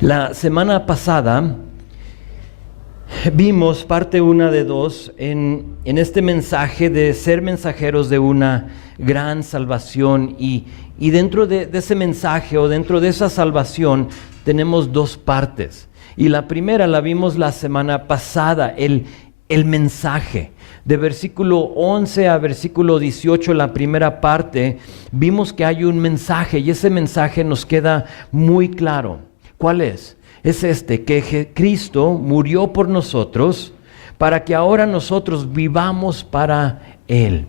La semana pasada vimos parte 1 de 2 en este mensaje de ser mensajeros de una gran salvación y dentro de ese mensaje o dentro de esa salvación tenemos dos partes. Y la primera la vimos la semana pasada, el mensaje. De versículo 11 a versículo 18, la primera parte, vimos que hay un mensaje y ese mensaje nos queda muy claro. ¿Cuál es? Es que Cristo murió por nosotros para que ahora nosotros vivamos para Él.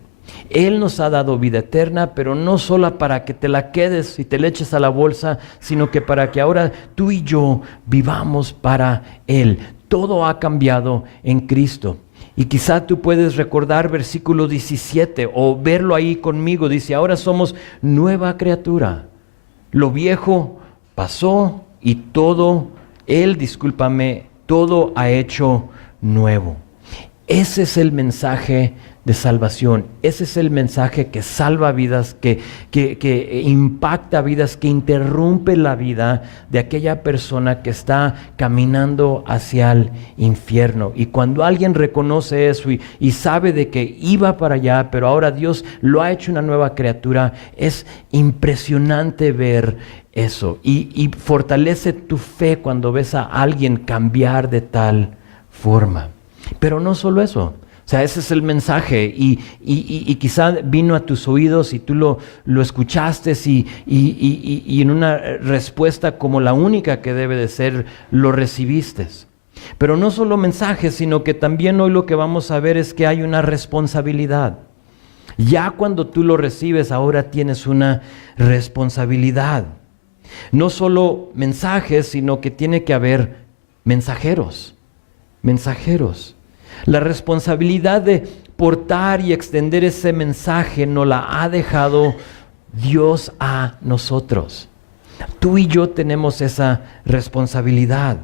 Él nos ha dado vida eterna, pero no solo para que te la quedes y te le eches a la bolsa, sino que para que ahora tú y yo vivamos para Él. Todo ha cambiado en Cristo. Y quizá tú puedes recordar versículo 17 o verlo ahí conmigo. Dice, ahora somos nueva criatura. Lo viejo pasó y todo ha hecho nuevo. Ese es el mensaje de salvación. Ese es el mensaje que salva vidas, que impacta vidas, que interrumpe la vida de aquella persona que está caminando hacia el infierno. Y cuando alguien reconoce eso y sabe de que iba para allá, pero ahora Dios lo ha hecho una nueva criatura, es impresionante ver eso. Y fortalece tu fe cuando ves a alguien cambiar de tal forma. Pero no solo eso. O sea, ese es el mensaje y quizá vino a tus oídos y tú lo escuchaste y en una respuesta como la única que debe de ser, lo recibiste. Pero no solo mensaje, sino que también hoy lo que vamos a ver es que hay una responsabilidad. Ya cuando tú lo recibes, ahora tienes una responsabilidad. No solo mensajes, sino que tiene que haber mensajeros. Mensajeros. La responsabilidad de portar y extender ese mensaje nos la ha dejado Dios a nosotros. Tú y yo tenemos esa responsabilidad.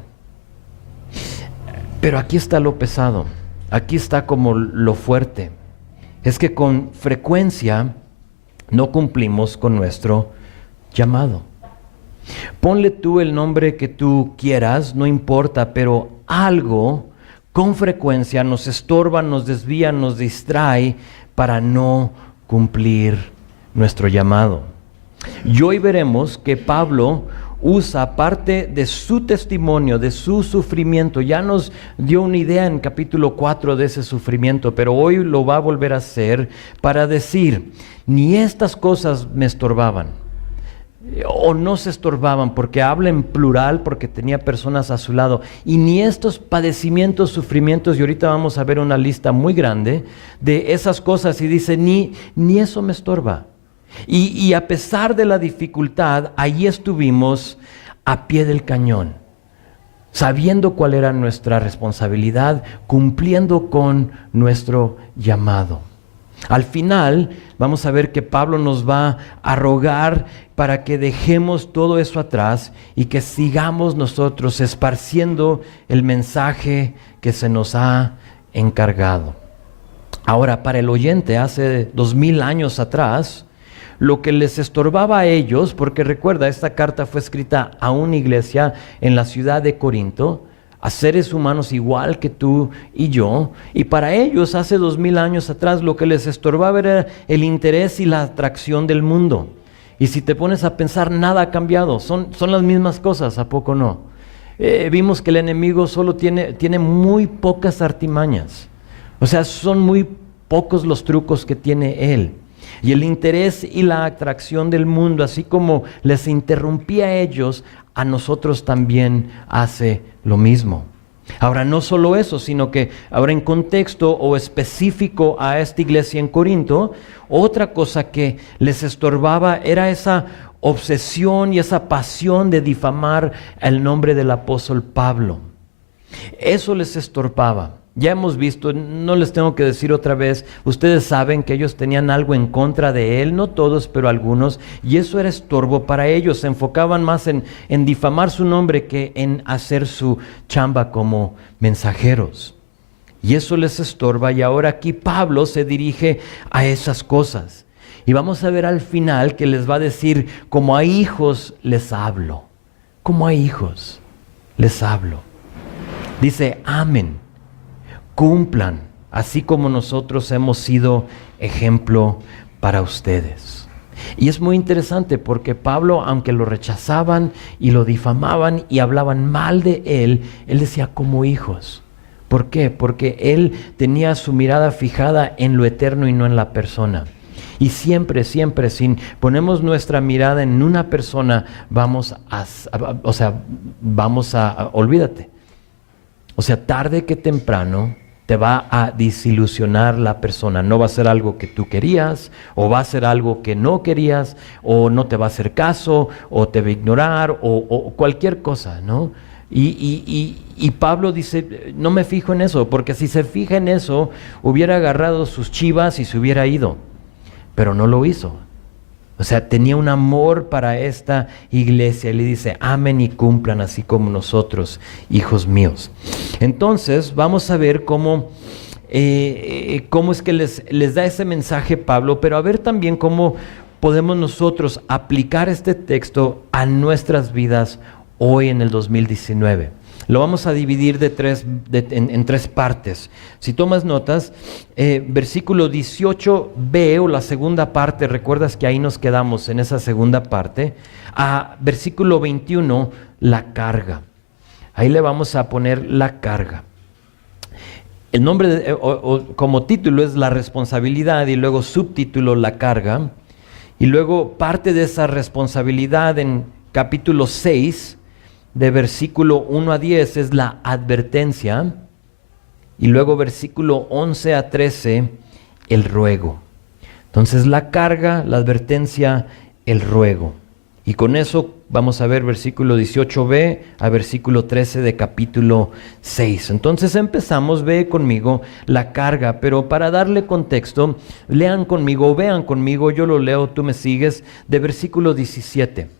Pero aquí está lo pesado, aquí está como lo fuerte. Es que con frecuencia no cumplimos con nuestro llamado. Ponle tú el nombre que tú quieras, no importa, pero algo con frecuencia nos estorba, nos desvía, nos distrae para no cumplir nuestro llamado. Y hoy veremos que Pablo usa parte de su testimonio, de su sufrimiento. Ya nos dio una idea en capítulo 4 de ese sufrimiento, pero hoy lo va a volver a hacer para decir, ni estas cosas me estorbaban. O no se estorbaban, porque habla en plural, porque tenía personas a su lado, y ni estos padecimientos, sufrimientos, y ahorita vamos a ver una lista muy grande de esas cosas, y dice, ni eso me estorba. Y a pesar de la dificultad, allí estuvimos a pie del cañón, sabiendo cuál era nuestra responsabilidad, cumpliendo con nuestro llamado. Al final vamos a ver que Pablo nos va a rogar para que dejemos todo eso atrás y que sigamos nosotros esparciendo el mensaje que se nos ha encargado. Ahora, para el oyente, hace 2000 años atrás, lo que les estorbaba a ellos, porque recuerda, esta carta fue escrita a una iglesia en la ciudad de Corinto, a seres humanos igual que tú y yo, y para ellos hace 2000 años atrás lo que les estorbaba era el interés y la atracción del mundo. Y si te pones a pensar, nada ha cambiado, son las mismas cosas, ¿a poco no? Vimos que el enemigo solo tiene muy pocas artimañas, o sea, son muy pocos los trucos que tiene él. Y el interés y la atracción del mundo, así como les interrumpía a ellos, a nosotros también hace lo mismo. Ahora, no solo eso, sino que ahora en contexto o específico a esta iglesia en Corinto, otra cosa que les estorbaba era esa obsesión y esa pasión de difamar el nombre del apóstol Pablo. Eso les estorbaba. Ya hemos visto, no les tengo que decir otra vez, ustedes saben que ellos tenían algo en contra de él, no todos, pero algunos, y eso era estorbo para ellos. Se enfocaban más en difamar su nombre que en hacer su chamba como mensajeros. Y eso les estorba, y ahora aquí Pablo se dirige a esas cosas. Y vamos a ver al final que les va a decir, como a hijos les hablo, como a hijos. les hablo. Dice, amen, cumplan, así como nosotros hemos sido ejemplo para ustedes. Y es muy interesante porque Pablo, aunque lo rechazaban y lo difamaban y hablaban mal de él decía como hijos. ¿Por qué? Porque él tenía su mirada fijada en lo eterno y no en la persona. Y siempre, siempre, si ponemos nuestra mirada en una persona, olvídate. O sea, tarde que temprano te va a desilusionar la persona. No va a ser algo que tú querías, o va a ser algo que no querías, o no te va a hacer caso, o te va a ignorar, o cualquier cosa, ¿no? Y Pablo dice, no me fijo en eso, porque si se fija en eso, hubiera agarrado sus chivas y se hubiera ido. Pero no lo hizo. O sea, tenía un amor para esta iglesia. Y le dice, amen y cumplan así como nosotros, hijos míos. Entonces, vamos a ver cómo es que les da ese mensaje Pablo, pero a ver también cómo podemos nosotros aplicar este texto a nuestras vidas hoy en el 2019. Lo vamos a dividir en tres partes. Si tomas notas, versículo 18b o la segunda parte, recuerdas que ahí nos quedamos en esa segunda parte, a versículo 21, la carga. Ahí le vamos a poner la carga. El nombre como título es la responsabilidad y luego subtítulo la carga. Y luego parte de esa responsabilidad en capítulo 6, de versículo 1 a 10 es la advertencia, y luego versículo 11 a 13 el ruego. Entonces la carga, la advertencia, el ruego. Y con eso vamos a ver versículo 18b a versículo 13 de capítulo 6. Entonces empezamos, ve conmigo la carga, pero para darle contexto, lean conmigo, vean conmigo, yo lo leo, tú me sigues, de versículo 17.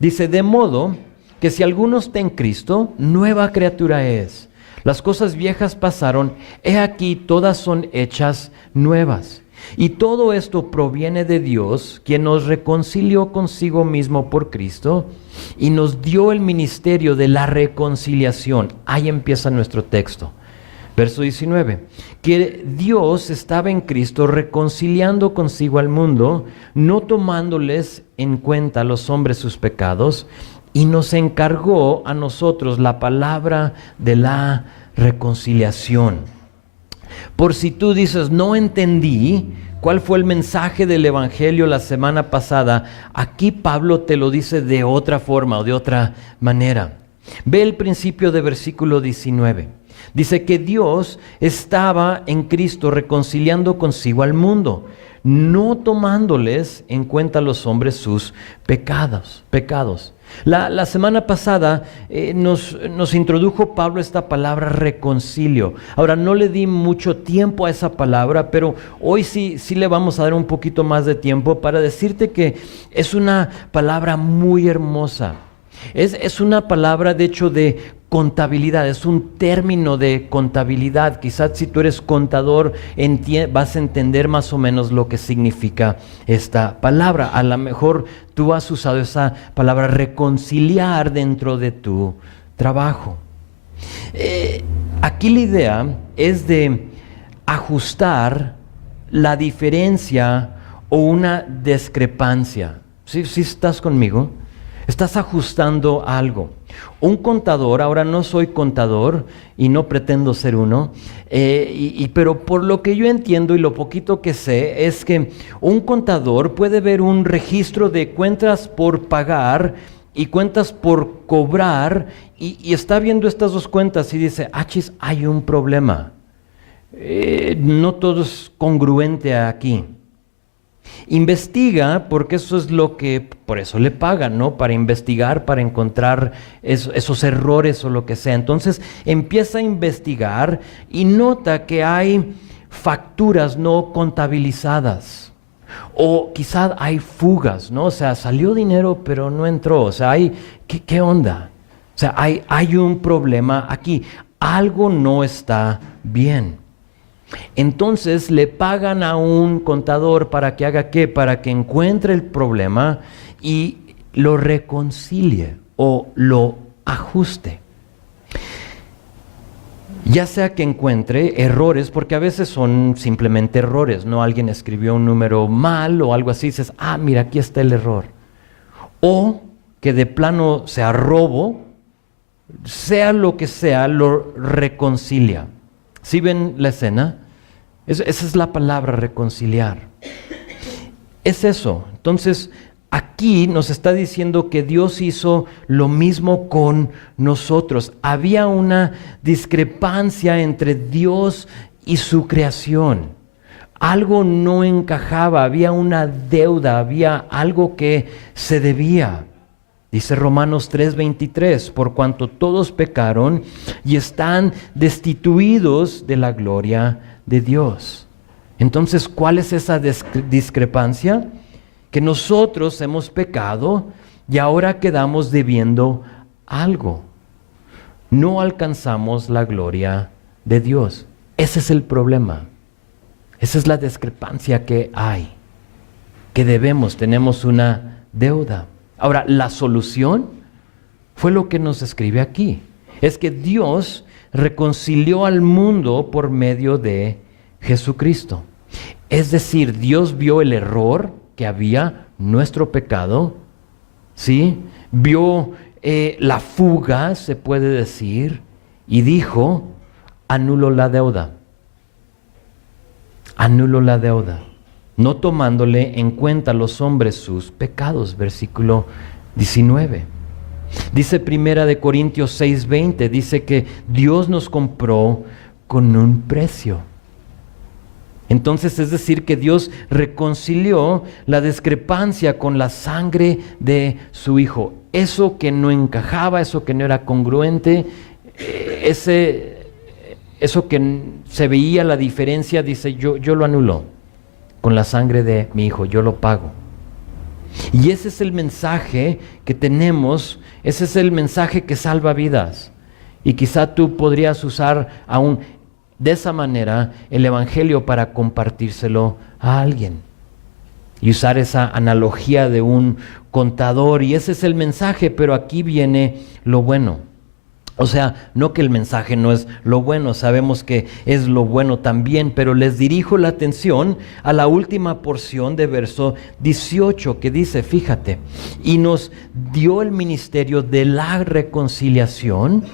Dice, de modo que si alguno está en Cristo, nueva criatura es. Las cosas viejas pasaron, he aquí todas son hechas nuevas. Y todo esto proviene de Dios, quien nos reconcilió consigo mismo por Cristo y nos dio el ministerio de la reconciliación. Ahí empieza nuestro texto. Verso 19, que Dios estaba en Cristo reconciliando consigo al mundo, no tomándoles en cuenta a los hombres sus pecados, y nos encargó a nosotros la palabra de la reconciliación. Por si tú dices, no entendí cuál fue el mensaje del Evangelio la semana pasada, aquí Pablo te lo dice de otra forma o de otra manera. Ve el principio de versículo 19. Dice que Dios estaba en Cristo reconciliando consigo al mundo, no tomándoles en cuenta a los hombres sus pecados. La semana pasada nos introdujo Pablo esta palabra reconcilio. Ahora no le di mucho tiempo a esa palabra, pero hoy sí le vamos a dar un poquito más de tiempo para decirte que es una palabra muy hermosa. Es una palabra de hecho de contabilidad, es un término de contabilidad. Quizás si tú eres contador vas a entender más o menos lo que significa esta palabra. A lo mejor tú has usado esa palabra reconciliar dentro de tu trabajo. Aquí la idea es de ajustar la diferencia o una discrepancia. ¿Sí estás conmigo? Estás ajustando algo. Un contador, ahora no soy contador y no pretendo ser uno, pero por lo que yo entiendo y lo poquito que sé es que un contador puede ver un registro de cuentas por pagar y cuentas por cobrar y está viendo estas dos cuentas y dice, achis, hay un problema. No todo es congruente aquí. Investiga, porque eso es por eso le pagan, ¿no? Para investigar, para encontrar esos errores o lo que sea. Entonces empieza a investigar y nota que hay facturas no contabilizadas. O quizás hay fugas, ¿no? O sea, salió dinero pero no entró. O sea, ¿qué onda? O sea, hay un problema aquí. Algo no está bien. Entonces le pagan a un contador para que haga ¿qué? Para que encuentre el problema y lo reconcilie o lo ajuste. Ya sea que encuentre errores, porque a veces son simplemente errores, ¿no? Alguien escribió un número mal o algo así, y dices, mira, aquí está el error. O que de plano sea robo, sea lo que sea, lo reconcilia. ¿Sí ven la escena? Esa es la palabra, reconciliar. Es eso. Entonces, aquí nos está diciendo que Dios hizo lo mismo con nosotros. Había una discrepancia entre Dios y su creación. Algo no encajaba, había una deuda, había algo que se debía. Dice Romanos 3:23, por cuanto todos pecaron y están destituidos de la gloria de Dios. Entonces, ¿cuál es esa discrepancia? Que nosotros hemos pecado y ahora quedamos debiendo algo. No alcanzamos la gloria de Dios. Ese es el problema. Esa es la discrepancia que hay. Que tenemos una deuda. Ahora, la solución fue lo que nos escribe aquí. Es que Dios reconcilió al mundo por medio de Jesucristo. Es decir, Dios vio el error que había, nuestro pecado, ¿sí? Vio la fuga, se puede decir, y dijo, anulo la deuda. Anulo la deuda, no tomándole en cuenta a los hombres sus pecados, versículo 19. Dice 1 Corintios 6:20, dice que Dios nos compró con un precio. Entonces, es decir, que Dios reconcilió la discrepancia con la sangre de su Hijo. Eso que no encajaba, eso que no era congruente, eso que se veía la diferencia, dice, yo lo anulo con la sangre de mi Hijo, yo lo pago. Y ese es el mensaje que tenemos, ese es el mensaje que salva vidas. Y quizá tú podrías usar aún de esa manera el Evangelio para compartírselo a alguien. Y usar esa analogía de un contador, y ese es el mensaje, pero aquí viene lo bueno. O sea, no que el mensaje no es lo bueno, sabemos que es lo bueno también, pero les dirijo la atención a la última porción de verso 18 que dice, fíjate, y nos dio el ministerio de la reconciliación,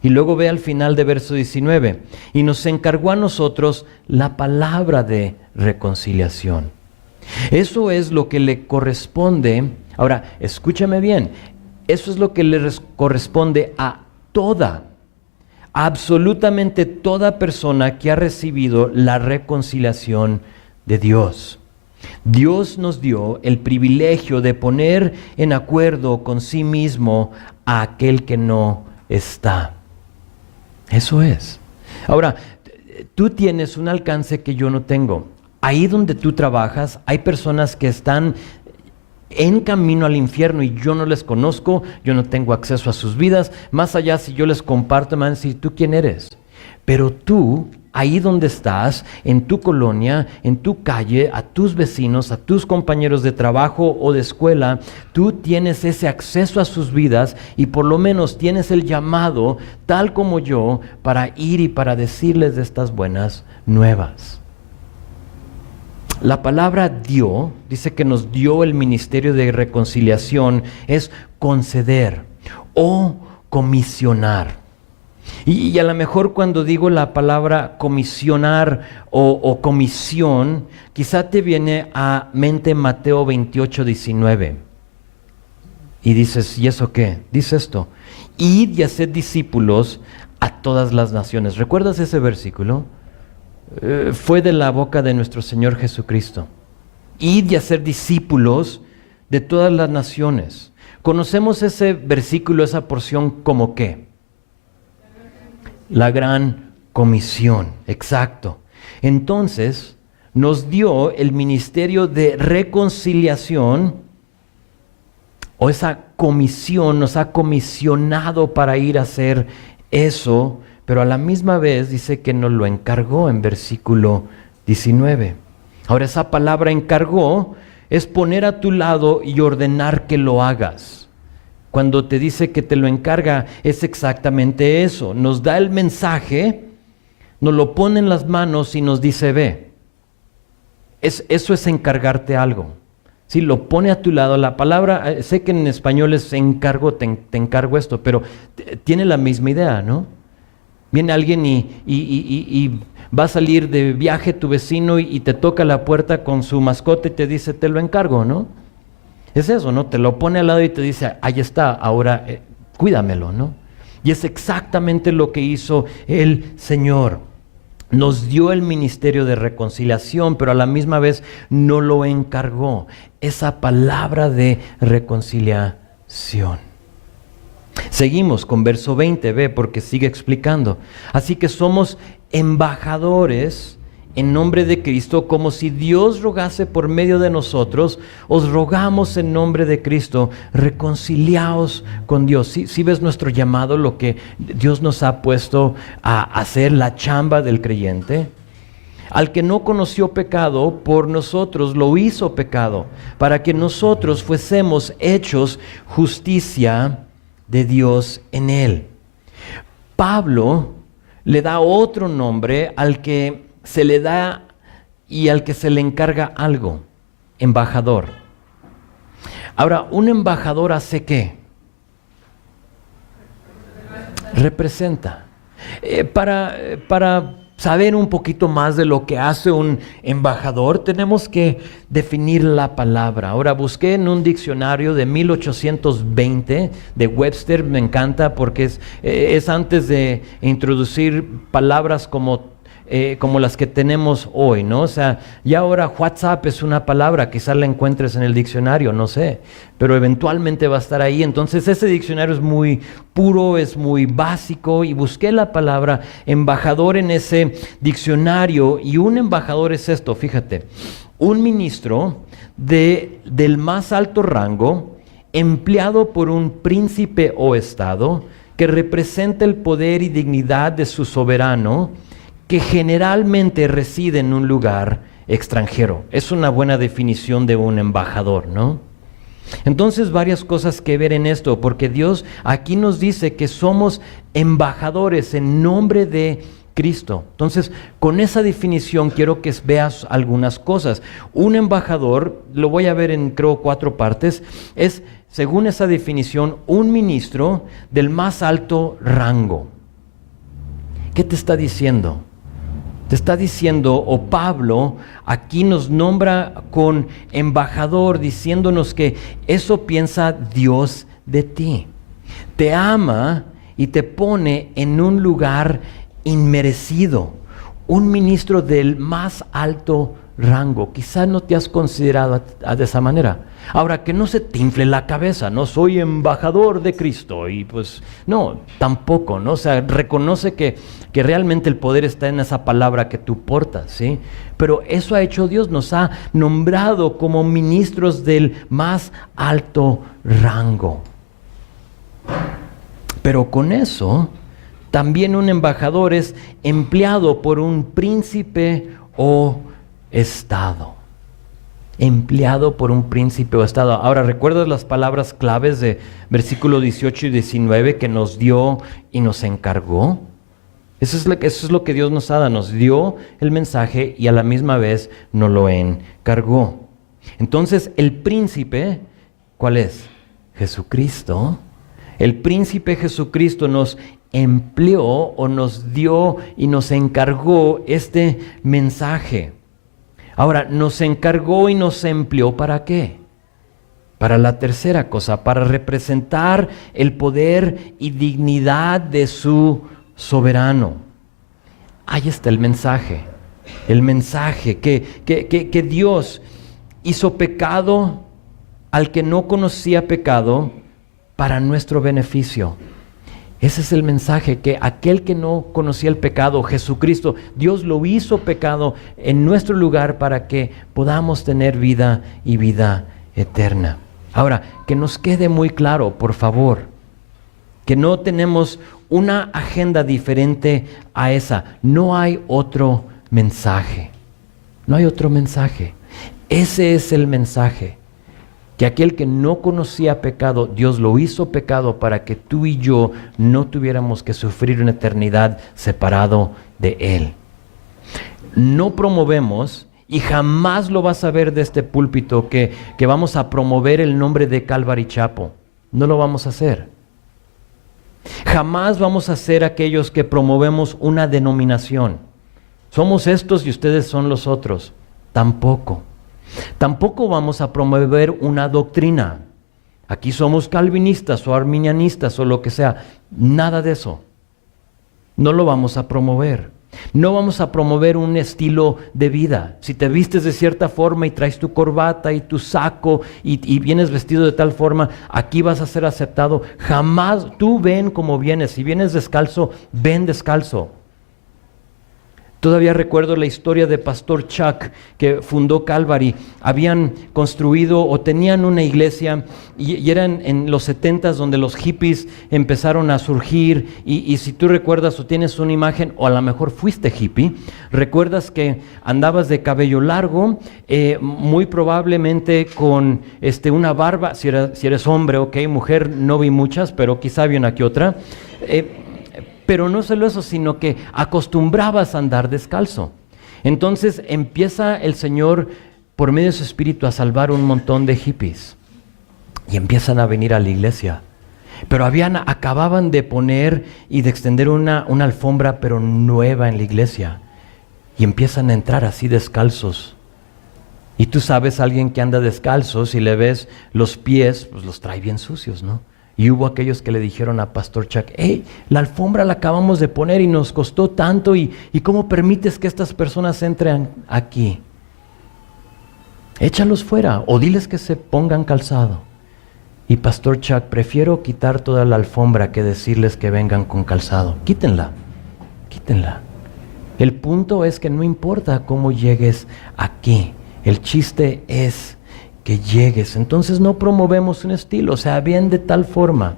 y luego ve al final de verso 19, y nos encargó a nosotros la palabra de reconciliación. Eso es lo que le corresponde, ahora escúchame bien, eso es lo que le corresponde a absolutamente toda persona que ha recibido la reconciliación de Dios. Dios nos dio el privilegio de poner en acuerdo con sí mismo a aquel que no está. Eso es. Ahora, tú tienes un alcance que yo no tengo. Ahí donde tú trabajas, hay personas que están en camino al infierno y yo no les conozco, yo no tengo acceso a sus vidas. Más allá, si yo les comparto, me van a decir, ¿tú quién eres? Pero tú, ahí donde estás, en tu colonia, en tu calle, a tus vecinos, a tus compañeros de trabajo o de escuela, tú tienes ese acceso a sus vidas y por lo menos tienes el llamado, tal como yo, para ir y para decirles de estas buenas nuevas. La palabra dio, dice que nos dio el ministerio de reconciliación, es conceder o comisionar. Y a lo mejor cuando digo la palabra comisionar o comisión, quizá te viene a mente Mateo 28:19. Y dices, ¿y eso qué? Dice esto, id y haced discípulos a todas las naciones. ¿Recuerdas ese versículo? Fue de la boca de nuestro Señor Jesucristo. Id y hacer discípulos de todas las naciones. Conocemos ese versículo, esa porción como ¿qué? La gran comisión, exacto. Entonces, nos dio el ministerio de reconciliación, o esa comisión, nos ha comisionado para ir a hacer eso, pero a la misma vez dice que nos lo encargó en versículo 19. Ahora esa palabra encargó es poner a tu lado y ordenar que lo hagas. Cuando te dice que te lo encarga, es exactamente eso. Nos da el mensaje, nos lo pone en las manos y nos dice, ve. Eso es encargarte algo. Sí, lo pone a tu lado. La palabra, sé que en español es encargo, te encargo esto, pero tiene la misma idea, ¿no? Viene alguien y va a salir de viaje tu vecino y te toca la puerta con su mascota y te dice, te lo encargo, ¿no? Es eso, ¿no? Te lo pone al lado y te dice, ahí está, ahora cuídamelo, ¿no? Y es exactamente lo que hizo el Señor. Nos dio el ministerio de reconciliación, pero a la misma vez no lo encargó. Esa palabra de reconciliación. Seguimos con verso 20, ve, porque sigue explicando. Así que somos embajadores en nombre de Cristo, como si Dios rogase por medio de nosotros. Os rogamos en nombre de Cristo, reconciliaos con Dios. ¿Sí ves nuestro llamado, lo que Dios nos ha puesto a hacer, la chamba del creyente? Al que no conoció pecado, por nosotros lo hizo pecado, para que nosotros fuésemos hechos justicia de Dios en él. Pablo le da otro nombre al que se le da y al que se le encarga algo: embajador. Ahora, ¿un embajador hace qué? Representa. Para saber un poquito más de lo que hace un embajador, tenemos que definir la palabra. Ahora, busqué en un diccionario de 1820 de Webster. Me encanta porque es antes de introducir palabras como las que tenemos hoy, ¿no? O sea, ya ahora WhatsApp es una palabra, quizás la encuentres en el diccionario, no sé, pero eventualmente va a estar ahí. Entonces ese diccionario es muy puro, es muy básico, y busqué la palabra embajador en ese diccionario, y un embajador es esto, fíjate: un ministro del más alto rango, empleado por un príncipe o estado, que representa el poder y dignidad de su soberano, que generalmente reside en un lugar extranjero. Es una buena definición de un embajador, ¿no? Entonces, varias cosas que ver en esto, porque Dios aquí nos dice que somos embajadores en nombre de Cristo. Entonces, con esa definición quiero que veas algunas cosas. Un embajador, lo voy a ver en, creo, 4 partes, es, según esa definición, un ministro del más alto rango. ¿Qué te está diciendo? Te está diciendo, o Pablo aquí nos nombra con embajador, diciéndonos que eso piensa Dios de ti. Te ama y te pone en un lugar inmerecido. Un ministro del más alto rango. Quizás no te has considerado de esa manera. Ahora, que no se te infle la cabeza, no soy embajador de Cristo, y pues no, tampoco, ¿no? O sea, reconoce que realmente el poder está en esa palabra que tú portas, ¿sí? Pero eso ha hecho Dios, nos ha nombrado como ministros del más alto rango. Pero con eso, también un embajador es empleado por un príncipe o estado. Empleado por un príncipe o estado. Ahora, ¿recuerdas las palabras claves de versículo 18 y 19 que nos dio y nos encargó? Eso es lo que Dios nos ha dado. Nos dio el mensaje y a la misma vez nos lo encargó. Entonces, el príncipe, ¿cuál es? Jesucristo. El príncipe Jesucristo nos empleó o nos dio y nos encargó este mensaje. Ahora, nos encargó y nos empleó, ¿para qué? Para la tercera cosa, para representar el poder y dignidad de su soberano. Ahí está el mensaje que Dios hizo pecado al que no conocía pecado para nuestro beneficio. Ese es el mensaje, que aquel que no conocía el pecado, Jesucristo, Dios lo hizo pecado en nuestro lugar para que podamos tener vida y vida eterna. Ahora, que nos quede muy claro, por favor, que no tenemos una agenda diferente a esa. No hay otro mensaje. No hay otro mensaje. Ese es el mensaje. que aquel que no conocía pecado, Dios lo hizo pecado para que tú y yo no tuviéramos que sufrir una eternidad separado de Él. No promovemos, y jamás lo vas a ver de este púlpito, que vamos a promover el nombre de Calvary Chapel. No lo vamos a hacer. Jamás vamos a ser aquellos que promovemos una denominación. Somos estos y ustedes son los otros. Tampoco. Tampoco vamos a promover una doctrina. Aquí somos calvinistas o arminianistas o lo que sea. Nada de eso. No lo vamos a promover. No vamos a promover un estilo de vida. Si te vistes de cierta forma y traes tu corbata y tu saco y vienes vestido de tal forma, aquí vas a ser aceptado. Jamás, tú ven como vienes. Si vienes descalzo, ven descalzo. Todavía recuerdo la historia de Pastor Chuck, que fundó Calvary. Habían construido o tenían una iglesia y eran en los 70s donde los hippies empezaron a surgir. Y si tú recuerdas o tienes una imagen, o a lo mejor fuiste hippie, recuerdas que andabas de cabello largo, muy probablemente con una barba, si eres hombre, ok, mujer no vi muchas, pero quizá había una que otra. Pero no solo eso, sino que acostumbrabas a andar descalzo. Entonces empieza el Señor, por medio de su Espíritu, a salvar un montón de hippies. Y empiezan a venir a la iglesia. Pero acababan de poner y de extender una alfombra, pero nueva en la iglesia. Y empiezan a entrar así descalzos. Y tú sabes, alguien que anda descalzo, si le ves los pies, pues los trae bien sucios, ¿no? Y hubo aquellos que le dijeron a Pastor Chuck, hey, la alfombra la acabamos de poner y nos costó tanto, y ¿cómo permites que estas personas entren aquí? Échalos fuera o diles que se pongan calzado. Y Pastor Chuck, prefiero quitar toda la alfombra que decirles que vengan con calzado. Quítenla, quítenla. El punto es que no importa cómo llegues aquí, el chiste es que llegues. Entonces no promovemos un estilo, o sea, bien de tal forma.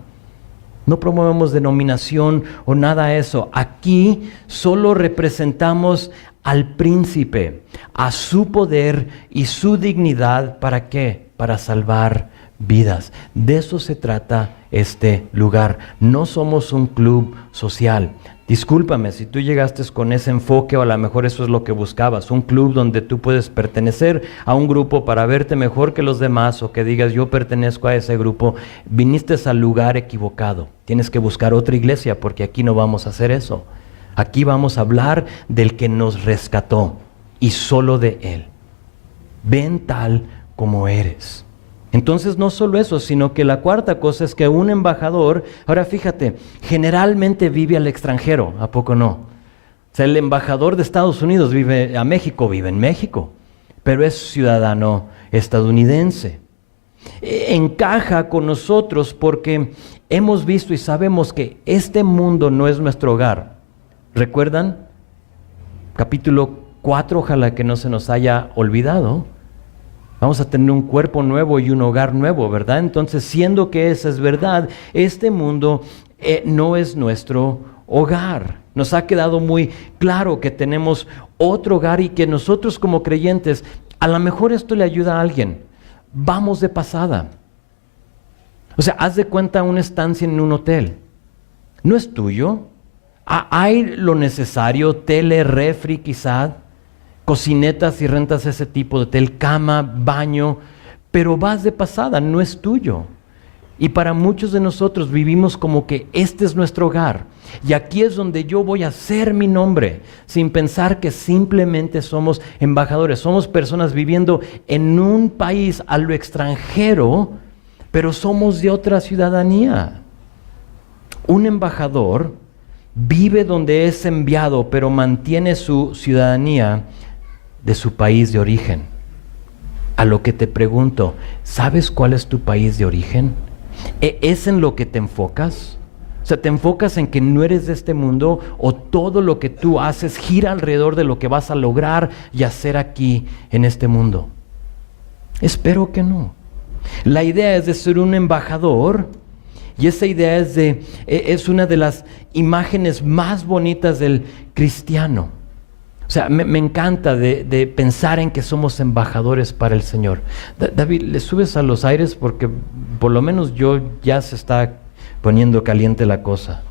No promovemos denominación o nada de eso. Aquí solo representamos al príncipe, a su poder y su dignidad. ¿Para qué? Para salvar vidas. De eso se trata este lugar. No somos un club social. Discúlpame si tú llegaste con ese enfoque, o a lo mejor eso es lo que buscabas, un club donde tú puedes pertenecer a un grupo para verte mejor que los demás, o que digas yo pertenezco a ese grupo. Viniste al lugar equivocado. Tienes que buscar otra iglesia, porque aquí no vamos a hacer eso. Aquí vamos a hablar del que nos rescató y solo de Él. Ven tal como eres. Entonces no solo eso, sino que la cuarta cosa es que un embajador, ahora fíjate, generalmente vive al extranjero, ¿a poco no? O sea, el embajador de Estados Unidos vive en México, pero es ciudadano estadounidense. Encaja con nosotros porque hemos visto y sabemos que este mundo no es nuestro hogar. ¿Recuerdan? Capítulo 4, ojalá que no se nos haya olvidado. Vamos a tener un cuerpo nuevo y un hogar nuevo, ¿verdad? Entonces, siendo que esa es verdad, este mundo no es nuestro hogar. Nos ha quedado muy claro que tenemos otro hogar y que nosotros como creyentes, a lo mejor esto le ayuda a alguien. Vamos de pasada. O sea, haz de cuenta una estancia en un hotel. No es tuyo. Hay lo necesario, tele, refri quizá, cocinetas y rentas ese tipo de hotel, cama, baño, pero vas de pasada, no es tuyo. Y para muchos de nosotros vivimos como que este es nuestro hogar y aquí es donde yo voy a hacer mi nombre, sin pensar que simplemente somos embajadores, somos personas viviendo en un país a lo extranjero, pero somos de otra ciudadanía. Un embajador vive donde es enviado, pero mantiene su ciudadanía de su país de origen. A lo que te pregunto, ¿sabes cuál es tu país de origen? ¿Es en lo que te enfocas? O sea, ¿te enfocas en que no eres de este mundo, o todo lo que tú haces gira alrededor de lo que vas a lograr y hacer aquí en este mundo? Espero que no. La idea es de ser un embajador, y esa idea es una de las imágenes más bonitas del cristiano. O O sea, me encanta de pensar en que somos embajadores para el Señor. David, le subes a los aires porque por lo menos yo ya se está poniendo caliente la cosa.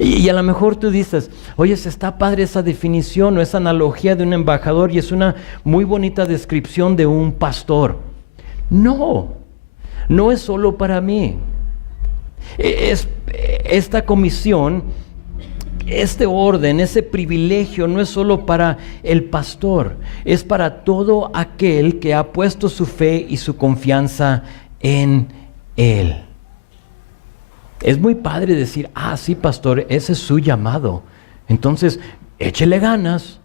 Y a lo mejor tú dices, oye, está padre esa definición o esa analogía de un embajador y es una muy bonita descripción de un pastor. No es solo para mí. Esta comisión, este orden, ese privilegio no es solo para el pastor, es para todo aquel que ha puesto su fe y su confianza en Él. Es muy padre decir, sí, pastor, ese es su llamado. Entonces, échele ganas,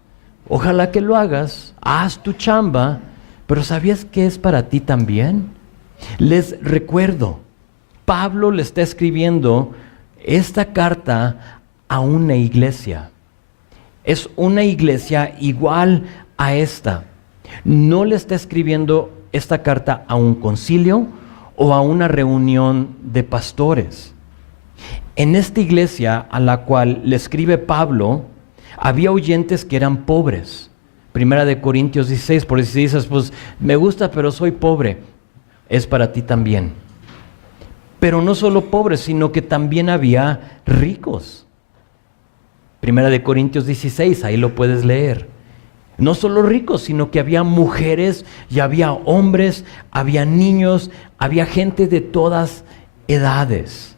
ojalá que lo hagas, haz tu chamba, pero ¿sabías que es para ti también? Les recuerdo, Pablo le está escribiendo esta carta a una iglesia. Es una iglesia igual a esta. No le está escribiendo esta carta a un concilio o a una reunión de pastores. En esta iglesia a la cual le escribe Pablo, había oyentes que eran pobres. Primera de Corintios 16, por si dices, pues me gusta pero soy pobre, es para ti también. Pero no solo pobres, sino que también había ricos. Primera de Corintios 16, ahí lo puedes leer. No solo ricos, sino que había mujeres y había hombres, había niños, había gente de todas edades.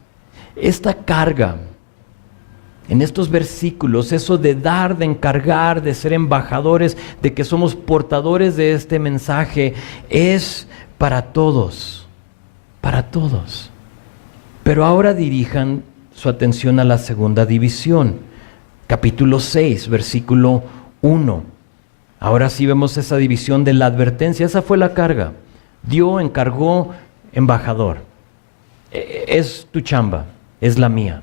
Esta carga, en estos versículos, eso de dar, de encargar, de ser embajadores, de que somos portadores de este mensaje, es para todos, para todos. Pero ahora dirijan su atención a la segunda división, capítulo 6, versículo 1. Ahora sí vemos esa división de la advertencia, esa fue la carga. Dio, encargó, embajador. Es tu chamba. Es la mía.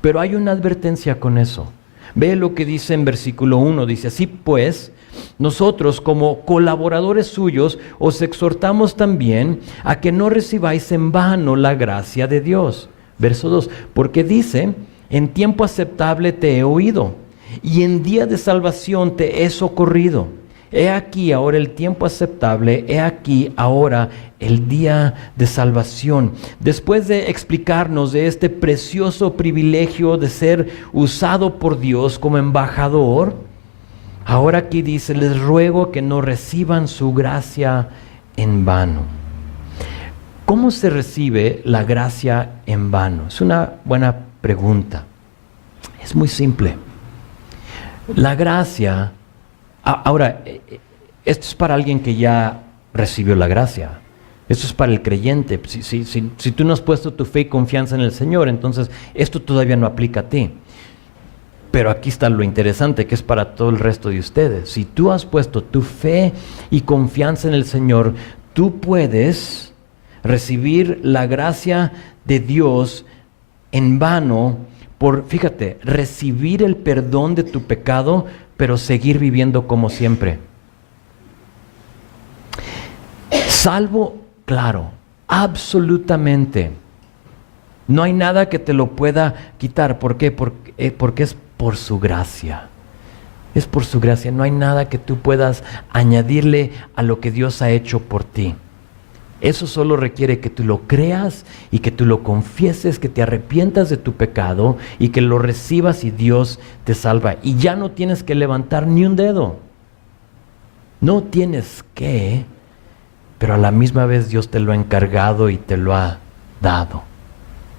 Pero hay una advertencia con eso. Ve lo que dice en versículo 1. Dice, así pues, nosotros como colaboradores suyos os exhortamos también a que no recibáis en vano la gracia de Dios. Verso 2. Porque dice, en tiempo aceptable te he oído y en día de salvación te he socorrido. He aquí ahora el tiempo aceptable, he aquí ahora el día de salvación. Después de explicarnos de este precioso privilegio de ser usado por Dios como embajador, ahora aquí dice, les ruego que no reciban su gracia en vano. ¿Cómo se recibe la gracia en vano? Es una buena pregunta. Es muy simple. La gracia... Ahora, esto es para alguien que ya recibió la gracia. Esto es para el creyente. Si tú no has puesto tu fe y confianza en el Señor, entonces esto todavía no aplica a ti. Pero aquí está lo interesante, que es para todo el resto de ustedes. Si tú has puesto tu fe y confianza en el Señor, tú puedes recibir la gracia de Dios en vano por, fíjate, recibir el perdón de tu pecado, pero seguir viviendo como siempre. Salvo, claro, absolutamente. No hay nada que te lo pueda quitar. ¿Por qué? Porque es por su gracia. Es por su gracia. No hay nada que tú puedas añadirle a lo que Dios ha hecho por ti. Eso solo requiere que tú lo creas y que tú lo confieses, que te arrepientas de tu pecado y que lo recibas y Dios te salva. Y ya no tienes que levantar ni un dedo. No tienes que, pero a la misma vez Dios te lo ha encargado y te lo ha dado.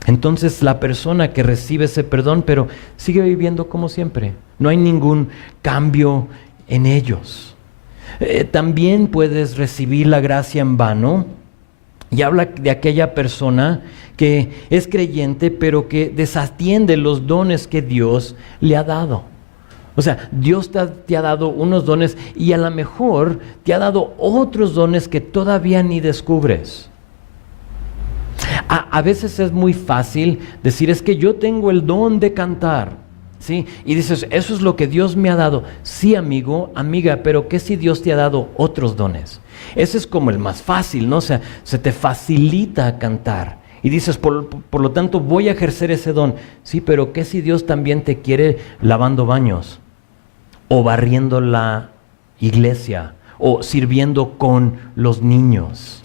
Entonces la persona que recibe ese perdón, pero sigue viviendo como siempre. No hay ningún cambio en ellos. También puedes recibir la gracia en vano. Y habla de aquella persona que es creyente, pero que desatiende los dones que Dios le ha dado. O sea, Dios te ha dado unos dones y a lo mejor te ha dado otros dones que todavía ni descubres. A veces es muy fácil decir, es que yo tengo el don de cantar, ¿sí? Y dices, eso es lo que Dios me ha dado. Sí, amigo, amiga, pero ¿qué si Dios te ha dado otros dones? Ese es como el más fácil, ¿no? O sea, se te facilita cantar. Y dices, por lo tanto, voy a ejercer ese don. Sí, pero ¿qué si Dios también te quiere lavando baños? O barriendo la iglesia, o sirviendo con los niños,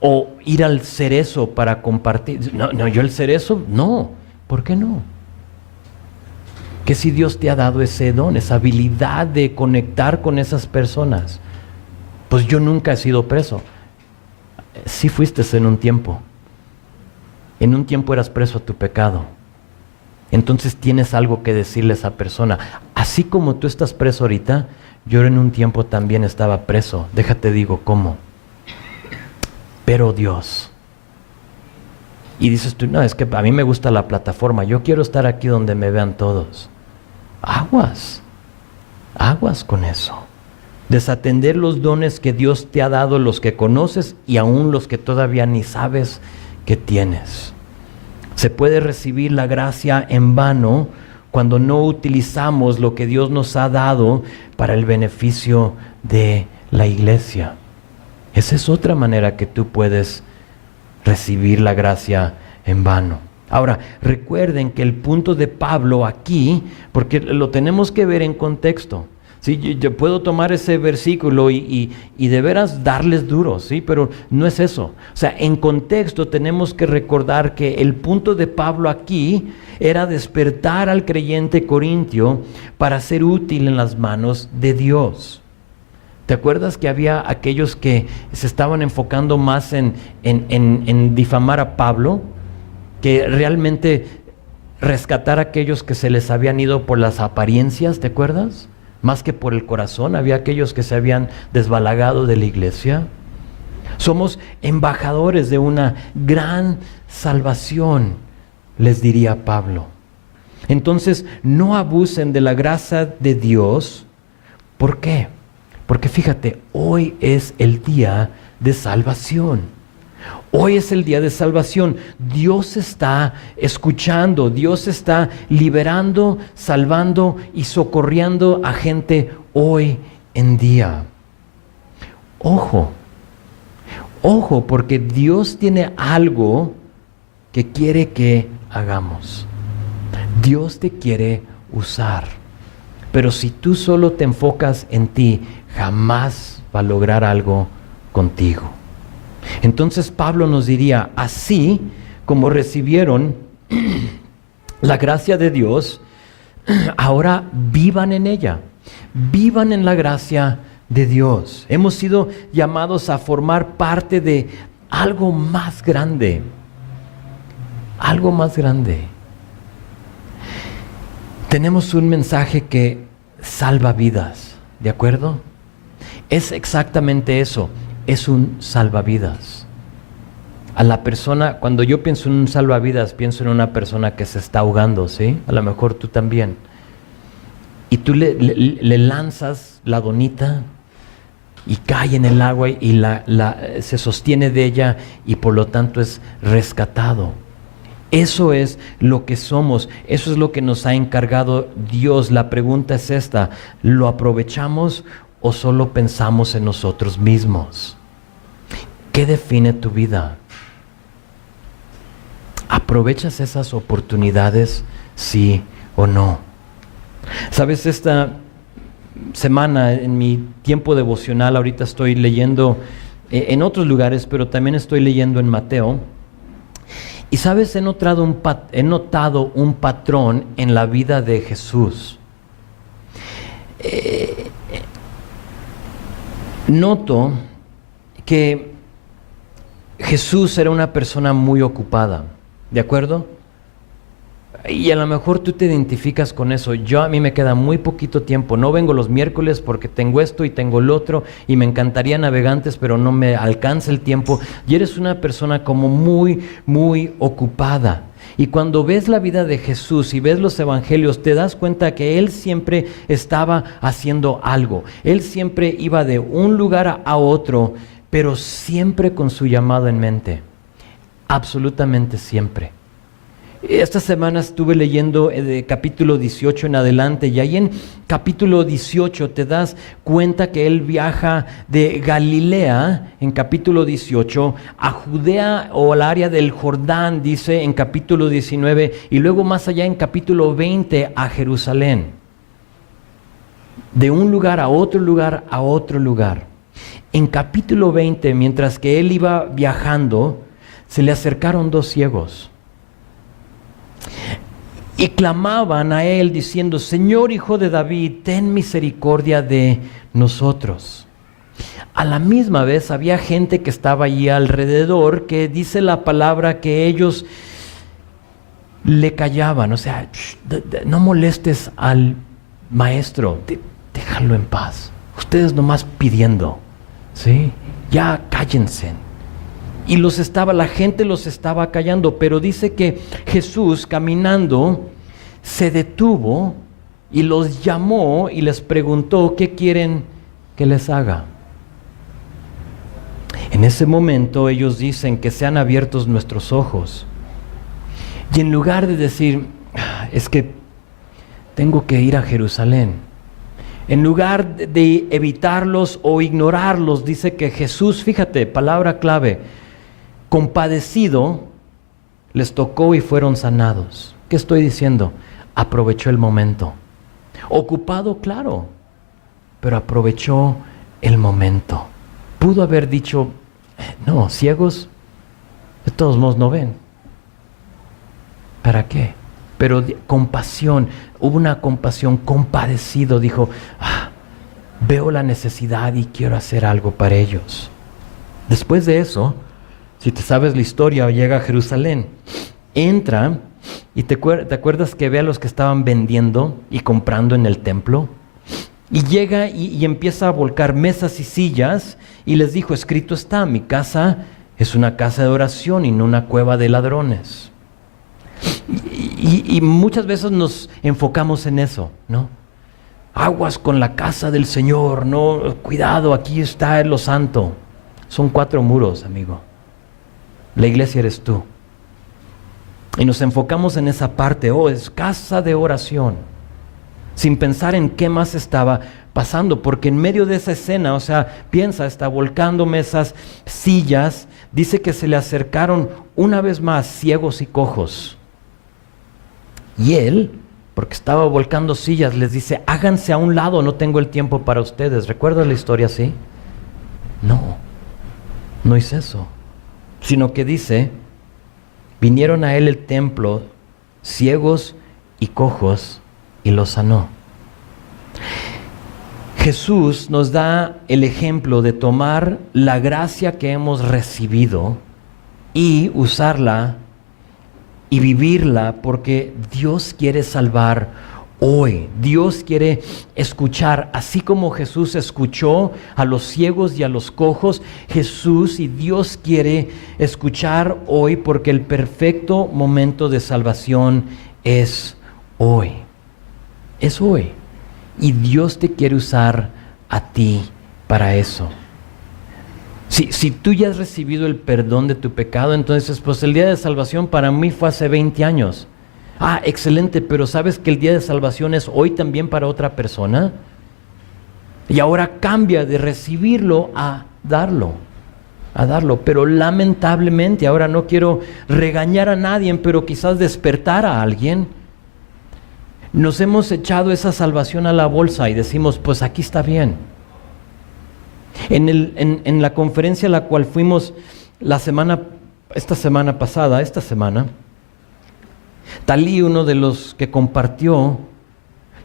o ir al cerezo para compartir. No, yo el cerezo, no. ¿Por qué no? ¿Qué si Dios te ha dado ese don, esa habilidad de conectar con esas personas? Pues yo nunca he sido preso. Sí fuiste en un tiempo. En un tiempo eras preso a tu pecado. Entonces tienes algo que decirle a esa persona. Así como tú estás preso ahorita, yo en un tiempo también estaba preso. Déjate digo cómo. Pero Dios. Y dices tú, no, es que a mí me gusta la plataforma. Yo quiero estar aquí donde me vean todos. Aguas con eso. Desatender los dones que Dios te ha dado, los que conoces y aún los que todavía ni sabes que tienes. Se puede recibir la gracia en vano cuando no utilizamos lo que Dios nos ha dado para el beneficio de la iglesia. Esa es otra manera que tú puedes recibir la gracia en vano. Ahora, recuerden que el punto de Pablo aquí, porque lo tenemos que ver en contexto. Sí, yo puedo tomar ese versículo y de veras darles duro, ¿sí? Pero no es eso. O sea, en contexto tenemos que recordar que el punto de Pablo aquí era despertar al creyente corintio para ser útil en las manos de Dios. ¿Te acuerdas que había aquellos que se estaban enfocando más en difamar a Pablo? Que realmente rescatar a aquellos que se les habían ido por las apariencias, ¿te acuerdas? Más que por el corazón. Había aquellos que se habían desbalagado de la iglesia. Somos embajadores de una gran salvación, les diría Pablo. Entonces, no abusen de la gracia de Dios. ¿Por qué? Porque fíjate, hoy es el día de salvación. Hoy es el día de salvación. Dios está escuchando, Dios está liberando, salvando y socorriendo a gente hoy en día. Ojo, porque Dios tiene algo que quiere que hagamos. Dios te quiere usar. Pero si tú solo te enfocas en ti, jamás va a lograr algo contigo. Entonces Pablo nos diría, así como recibieron la gracia de Dios, ahora vivan en ella, vivan en la gracia de Dios. Hemos sido llamados a formar parte de algo más grande, algo más grande. Tenemos un mensaje que salva vidas, ¿de acuerdo? Es exactamente eso. Es un salvavidas. A la persona, cuando yo pienso en un salvavidas, pienso en una persona que se está ahogando, ¿sí? A lo mejor tú también. Y tú le lanzas la donita y cae en el agua y se sostiene de ella y por lo tanto es rescatado. Eso es lo que somos, eso es lo que nos ha encargado Dios. La pregunta es esta: ¿lo aprovechamos o solo pensamos en nosotros mismos? ¿Qué define tu vida? ¿Aprovechas esas oportunidades, sí o no? Sabes, esta semana en mi tiempo devocional, ahorita estoy leyendo en otros lugares, pero también estoy leyendo en Mateo. Y sabes, he notado un patrón en la vida de Jesús. Noto que Jesús era una persona muy ocupada, ¿de acuerdo? Y a lo mejor tú te identificas con eso. A mí me queda muy poquito tiempo. No vengo los miércoles porque tengo esto y tengo lo otro y me encantaría Navegantes, pero no me alcanza el tiempo. Y eres una persona como muy, muy ocupada. Y cuando ves la vida de Jesús y ves los evangelios, te das cuenta que Él siempre estaba haciendo algo. Él siempre iba de un lugar a otro, pero siempre con su llamado en mente. Absolutamente siempre. Esta semana estuve leyendo de capítulo 18 en adelante, y ahí en capítulo 18 te das cuenta que él viaja de Galilea, en capítulo 18, a Judea o al área del Jordán, dice en capítulo 19, y luego más allá en capítulo 20 a Jerusalén. De un lugar a otro lugar a otro lugar. En capítulo 20, mientras que él iba viajando, se le acercaron dos ciegos y clamaban a él diciendo: Señor, Hijo de David, ten misericordia de nosotros. A la misma vez había gente que estaba allí alrededor, que dice la palabra que ellos le callaban, o sea, no molestes al maestro, déjalo en paz. Ustedes nomás pidiendo, ¿sí? Ya cállense. Y la gente los estaba callando, pero dice que Jesús, caminando, se detuvo y los llamó y les preguntó: ¿qué quieren que les haga? En ese momento ellos dicen: que sean abiertos nuestros ojos. Y en lugar de decir: es que tengo que ir a Jerusalén, en lugar de evitarlos o ignorarlos, dice que Jesús, fíjate, palabra clave, compadecido, les tocó y fueron sanados. ¿Qué estoy diciendo? Aprovechó el momento. Ocupado, claro, pero aprovechó el momento. Pudo haber dicho: no, ciegos, de todos modos no ven. ¿Para qué? Pero compasión, hubo una compasión, compadecido, dijo: veo la necesidad y quiero hacer algo para ellos. Después de eso, si te sabes la historia, llega a Jerusalén, entra y te acuerdas que ve a los que estaban vendiendo y comprando en el templo, y llega y empieza a volcar mesas y sillas, y les dijo: escrito está, mi casa es una casa de oración y no una cueva de ladrones. Y muchas veces nos enfocamos en eso, ¿no? Aguas con la casa del Señor, no, cuidado, aquí está lo santo. Son 4 muros, amigo. La iglesia eres tú. Y nos enfocamos en esa parte: es casa de oración, sin pensar en qué más estaba pasando, porque en medio de esa escena, o sea, piensa, está volcando mesas, sillas, dice que se le acercaron una vez más ciegos y cojos. Y él, porque estaba volcando sillas, les dice: háganse a un lado, no tengo el tiempo para ustedes. ¿Recuerdas la historia así? No es eso, sino que dice: vinieron a él el templo ciegos y cojos y los sanó. Jesús nos da el ejemplo de tomar la gracia que hemos recibido y usarla y vivirla, porque Dios quiere salvar hoy. Dios quiere escuchar, así como Jesús escuchó a los ciegos y a los cojos. Jesús y Dios quiere escuchar hoy, porque el perfecto momento de salvación es hoy. Es hoy. Y Dios te quiere usar a ti para eso. Si tú ya has recibido el perdón de tu pecado, entonces pues el día de salvación para mí fue hace 20 años. Excelente, pero ¿sabes que el día de salvación es hoy también para otra persona? Y ahora cambia de recibirlo a darlo. Pero lamentablemente, ahora no quiero regañar a nadie, pero quizás despertar a alguien. Nos hemos echado esa salvación a la bolsa y decimos: pues aquí está bien. En la conferencia a la cual fuimos esta semana, Talí, uno de los que compartió,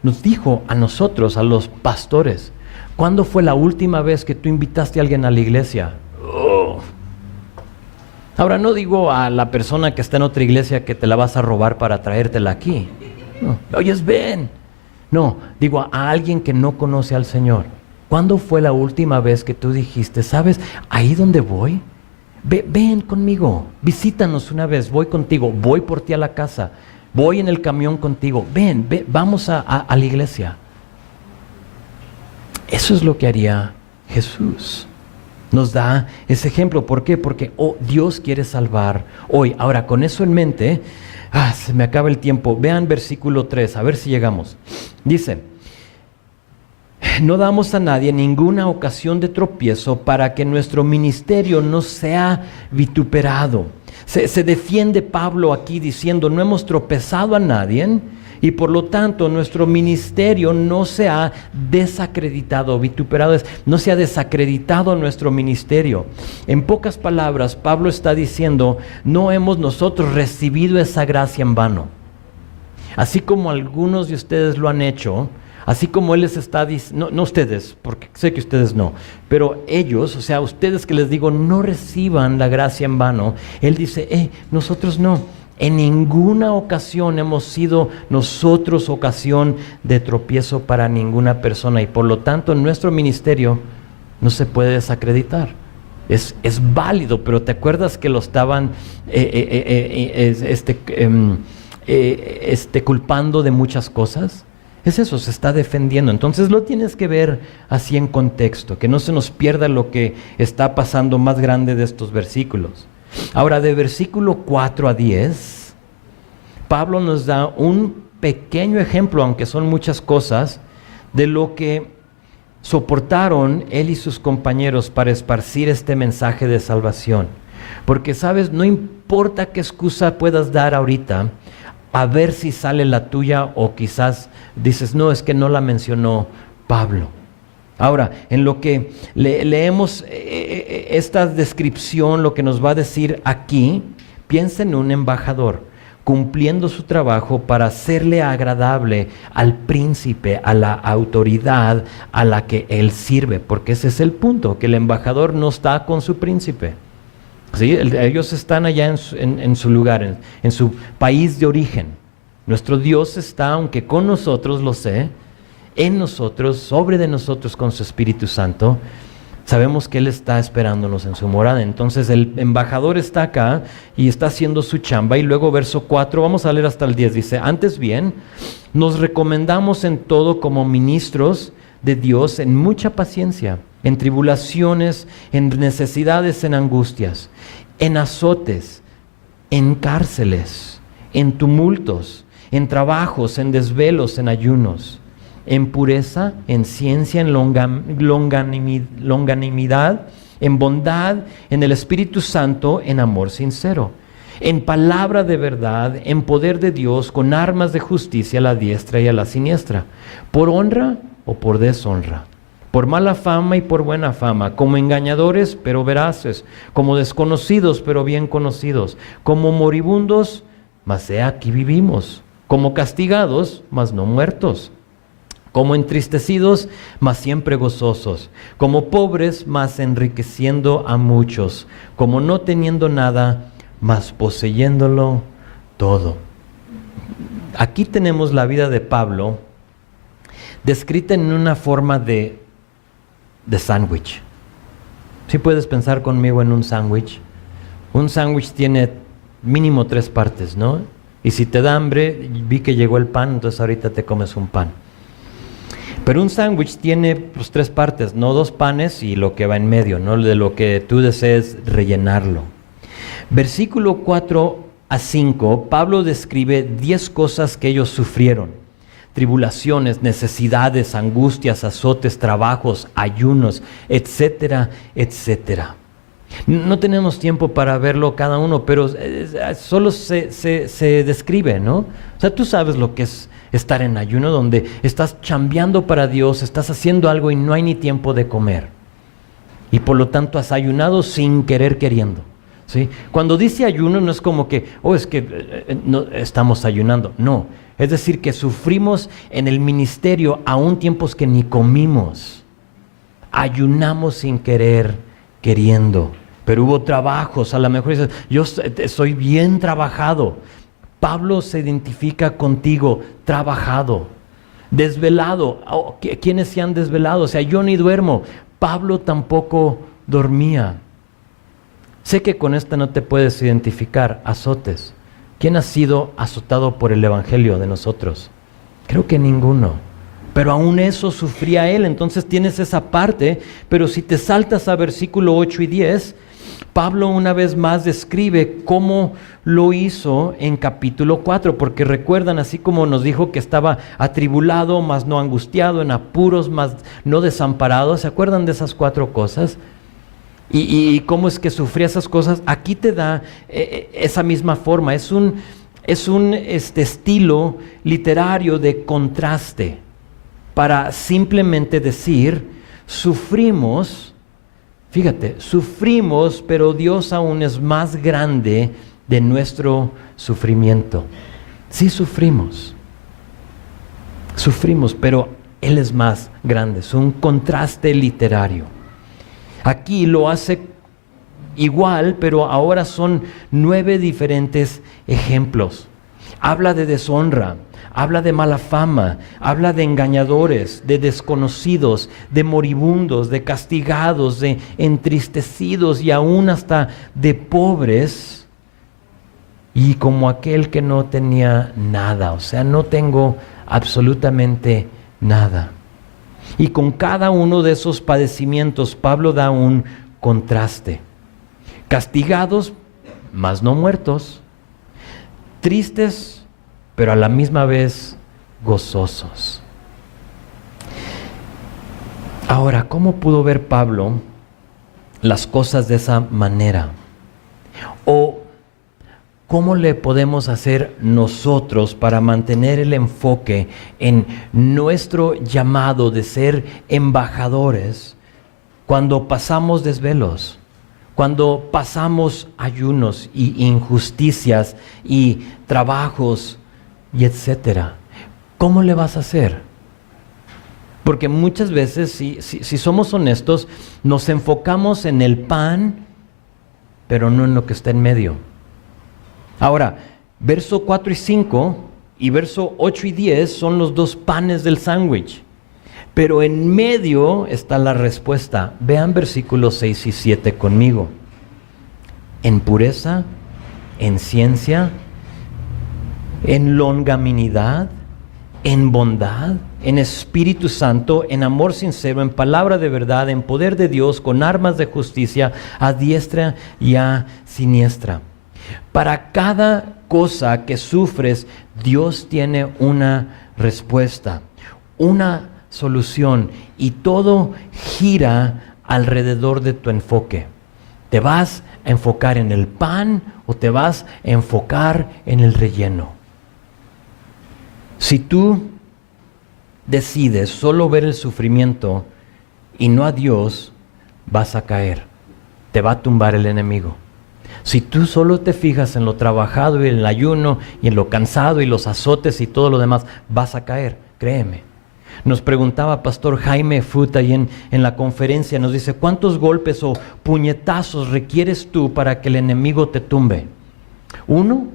nos dijo a nosotros, a los pastores: ¿cuándo fue la última vez que tú invitaste a alguien a la iglesia? Ahora, no digo a la persona que está en otra iglesia que te la vas a robar para traértela aquí. No. Oyes, ven. No, digo a alguien que no conoce al Señor. ¿Cuándo fue la última vez que tú dijiste: sabes, ahí donde voy, ven conmigo, visítanos una vez, voy contigo, voy por ti a la casa, voy en el camión contigo, ven, vamos a la iglesia? Eso es lo que haría Jesús. Nos da ese ejemplo. ¿Por qué? Porque Dios quiere salvar hoy. Ahora, con eso en mente, Se me acaba el tiempo. Vean versículo 3, a ver si llegamos. Dice, no damos a nadie ninguna ocasión de tropiezo para que nuestro ministerio no sea vituperado. Se defiende Pablo aquí diciendo, no hemos tropezado a nadie y por lo tanto nuestro ministerio no se ha desacreditado, vituperado es, no se ha desacreditado nuestro ministerio. En pocas palabras, Pablo está diciendo, no hemos nosotros recibido esa gracia en vano. Así como algunos de ustedes lo han hecho, así como Él les está diciendo, no ustedes, porque sé que ustedes no, pero ellos, o sea, ustedes que les digo, no reciban la gracia en vano. Él dice, nosotros no. En ninguna ocasión hemos sido nosotros ocasión de tropiezo para ninguna persona y por lo tanto nuestro ministerio no se puede desacreditar. Es válido, pero ¿te acuerdas que lo estaban culpando de muchas cosas? Es eso, se está defendiendo. Entonces lo tienes que ver así en contexto, que no se nos pierda lo que está pasando más grande de estos versículos. Ahora, de versículo 4 a 10, Pablo nos da un pequeño ejemplo, aunque son muchas cosas, de lo que soportaron él y sus compañeros para esparcir este mensaje de salvación. Porque, ¿sabes? No importa qué excusa puedas dar ahorita, a ver si sale la tuya o quizás dices, no, es que no la mencionó Pablo. Ahora, en lo que leemos esta descripción, lo que nos va a decir aquí, piensa en un embajador cumpliendo su trabajo para hacerle agradable al príncipe, a la autoridad a la que él sirve, porque ese es el punto, que el embajador no está con su príncipe. ¿Sí? Ellos están allá en su lugar, en su país de origen. Nuestro Dios está, aunque con nosotros, lo sé, en nosotros, sobre de nosotros con su Espíritu Santo. Sabemos que Él está esperándonos en su morada. Entonces el embajador está acá y está haciendo su chamba. Y luego verso 4, vamos a leer hasta el 10, dice, antes bien, nos recomendamos en todo como ministros de Dios en mucha paciencia, en tribulaciones, en necesidades, en angustias, en azotes, en cárceles, en tumultos, en trabajos, en desvelos, en ayunos, en pureza, en ciencia, en longanimidad, en bondad, en el Espíritu Santo, en amor sincero, en palabra de verdad, en poder de Dios, con armas de justicia a la diestra y a la siniestra, por honra o por deshonra, por mala fama y por buena fama, como engañadores pero veraces, como desconocidos pero bien conocidos, como moribundos, mas he aquí vivimos, como castigados, mas no muertos, como entristecidos, mas siempre gozosos, como pobres, mas enriqueciendo a muchos, como no teniendo nada, mas poseyéndolo todo. Aquí tenemos la vida de Pablo descrita en una forma de sándwich. ¿Sí puedes pensar conmigo en un sándwich? Un sándwich tiene mínimo 3 partes, ¿no? Y si te da hambre, vi que llegó el pan, entonces ahorita te comes un pan. Pero un sándwich tiene pues 3 partes, no 2 panes y lo que va en medio, ¿no? De lo que tú desees rellenarlo. Versículo 4 a 5, Pablo describe 10 cosas que ellos sufrieron. Tribulaciones, necesidades, angustias, azotes, trabajos, ayunos, etcétera, etcétera. No tenemos tiempo para verlo cada uno, pero solo se describe, ¿no? O sea, tú sabes lo que es estar en ayuno, donde estás chambeando para Dios, estás haciendo algo y no hay ni tiempo de comer. Y por lo tanto has ayunado sin querer queriendo. ¿Sí? Cuando dice ayuno no es como que, es que no, estamos ayunando. No, es decir que sufrimos en el ministerio aún tiempos que ni comimos. Ayunamos sin querer, queriendo. Pero hubo trabajos, a lo mejor dices, yo soy bien trabajado. Pablo se identifica contigo, trabajado, desvelado. ¿Quiénes se han desvelado? O sea, yo ni duermo. Pablo tampoco dormía. Sé que con esta no te puedes identificar. Azotes. ¿Quién ha sido azotado por el evangelio de nosotros? Creo que ninguno. Pero aún eso sufría él. Entonces tienes esa parte. Pero si te saltas a versículo 8 y 10, Pablo una vez más describe cómo lo hizo en capítulo 4, porque recuerdan, así como nos dijo que estaba atribulado, mas no angustiado, en apuros, mas no desamparado. ¿Se acuerdan de esas 4 cosas? Y cómo es que sufría esas cosas. Aquí te da esa misma forma. Es un estilo literario de contraste para simplemente decir, sufrimos. Fíjate, sufrimos, pero Dios aún es más grande de nuestro sufrimiento. Sí sufrimos, pero Él es más grande. Es un contraste literario. Aquí lo hace igual, pero ahora son 9 diferentes ejemplos. Habla de deshonra, habla de mala fama, habla de engañadores, de desconocidos, de moribundos, de castigados, de entristecidos y aún hasta de pobres, y como aquel que no tenía nada, o sea, no tengo absolutamente nada. Y con cada uno de esos padecimientos Pablo da un contraste. Castigados, mas no muertos. Tristes, pero a la misma vez gozosos. Ahora, ¿cómo pudo ver Pablo las cosas de esa manera? ¿O cómo le podemos hacer nosotros para mantener el enfoque en nuestro llamado de ser embajadores cuando pasamos desvelos? Cuando pasamos ayunos y injusticias y trabajos y etcétera. ¿Cómo le vas a hacer? Porque muchas veces, si somos honestos, nos enfocamos en el pan, pero no en lo que está en medio. Ahora, verso 4 y 5 y verso 8 y 10 son los 2 panes del sándwich. Pero en medio está la respuesta. Vean versículos 6 y 7 conmigo. En pureza, en ciencia, en longanimidad, en bondad, en Espíritu Santo, en amor sincero, en palabra de verdad, en poder de Dios, con armas de justicia, a diestra y a siniestra. Para cada cosa que sufres, Dios tiene una respuesta, una solución, y todo gira alrededor de tu enfoque. ¿Te vas a enfocar en el pan o te vas a enfocar en el relleno? Si tú decides solo ver el sufrimiento y no a Dios, vas a caer. Te va a tumbar el enemigo. Si tú solo te fijas en lo trabajado y en el ayuno y en lo cansado y los azotes y todo lo demás, vas a caer, créeme. Nos preguntaba Pastor Jaime Fut ahí en la conferencia, nos dice, ¿cuántos golpes o puñetazos requieres tú para que el enemigo te tumbe? ¿1?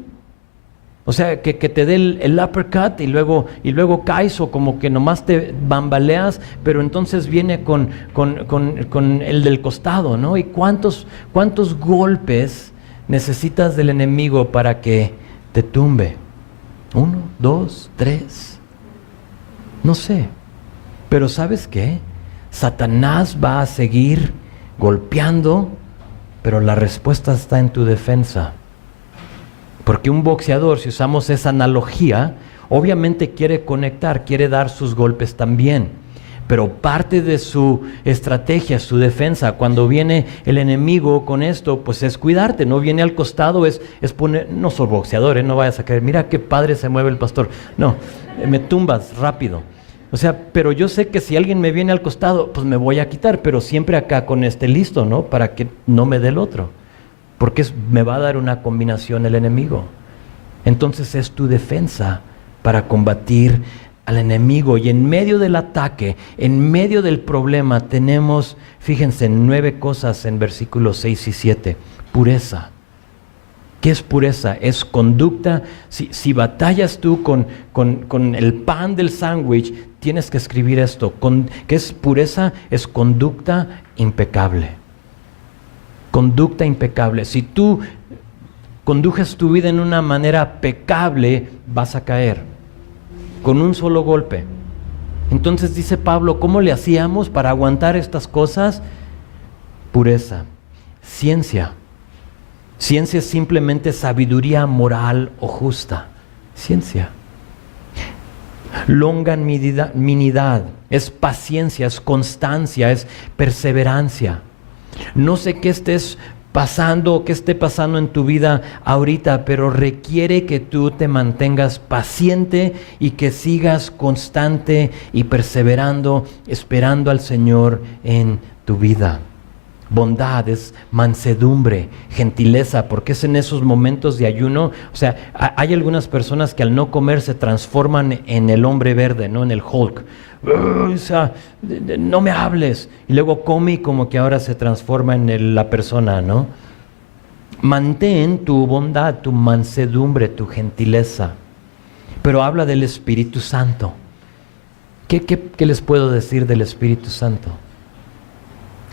O sea, que te dé el uppercut y luego caes, o como que nomás te bambaleas, pero entonces viene con el del costado, ¿no? ¿Y cuántos golpes necesitas del enemigo para que te tumbe? 1, 2, 3... No sé, pero ¿sabes qué? Satanás va a seguir golpeando, pero la respuesta está en tu defensa. Porque un boxeador, si usamos esa analogía, obviamente quiere conectar, quiere dar sus golpes también. Pero parte de su estrategia, su defensa, cuando viene el enemigo con esto, pues es cuidarte. No viene al costado, es poner, no soy boxeador, no vayas a caer, mira qué padre se mueve el pastor. No, me tumbas rápido. O sea, pero yo sé que si alguien me viene al costado, pues me voy a quitar, pero siempre acá con listo, ¿no? Para que no me dé el otro. Porque me va a dar una combinación el enemigo. Entonces es tu defensa para combatir al enemigo. Y en medio del ataque, en medio del problema, tenemos, fíjense, 9 cosas en versículos 6 y 7. Pureza. ¿Qué es pureza? Es conducta. Si batallas tú con el pan del sándwich, tienes que escribir esto. ¿Qué es pureza? Es conducta impecable. Conducta impecable. Si tú condujes tu vida en una manera pecable, vas a caer con un solo golpe. Entonces dice Pablo, ¿cómo le hacíamos para aguantar estas cosas? Pureza, ciencia. Ciencia es simplemente sabiduría moral o justa. Ciencia. Longanimidad es paciencia, es constancia, es perseverancia. No sé qué estés pasando o qué esté pasando en tu vida ahorita, pero requiere que tú te mantengas paciente y que sigas constante y perseverando, esperando al Señor en tu vida. Bondad es mansedumbre, gentileza, porque es en esos momentos de ayuno. O sea, hay algunas personas que al no comer se transforman en el hombre verde, ¿no? En el Hulk. O sea, no me hables. Y luego come y como que ahora se transforma en la persona, ¿no? Mantén tu bondad, tu mansedumbre, tu gentileza. Pero habla del Espíritu Santo. ¿Qué les puedo decir del Espíritu Santo?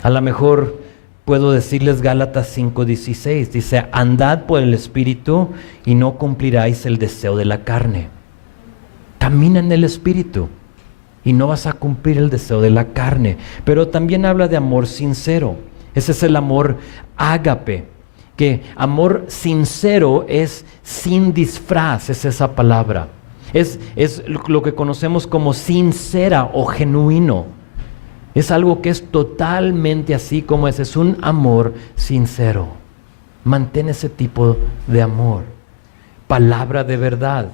A lo mejor puedo decirles Gálatas 5:16, dice, andad por el Espíritu y no cumpliráis el deseo de la carne. Camina en el Espíritu y no vas a cumplir el deseo de la carne. Pero también habla de amor sincero. Ese es el amor ágape, que amor sincero es sin disfraz, es esa palabra. Es lo que conocemos como sincera o genuino. Es algo que es totalmente así como es un amor sincero. Mantén ese tipo de amor. Palabra de verdad.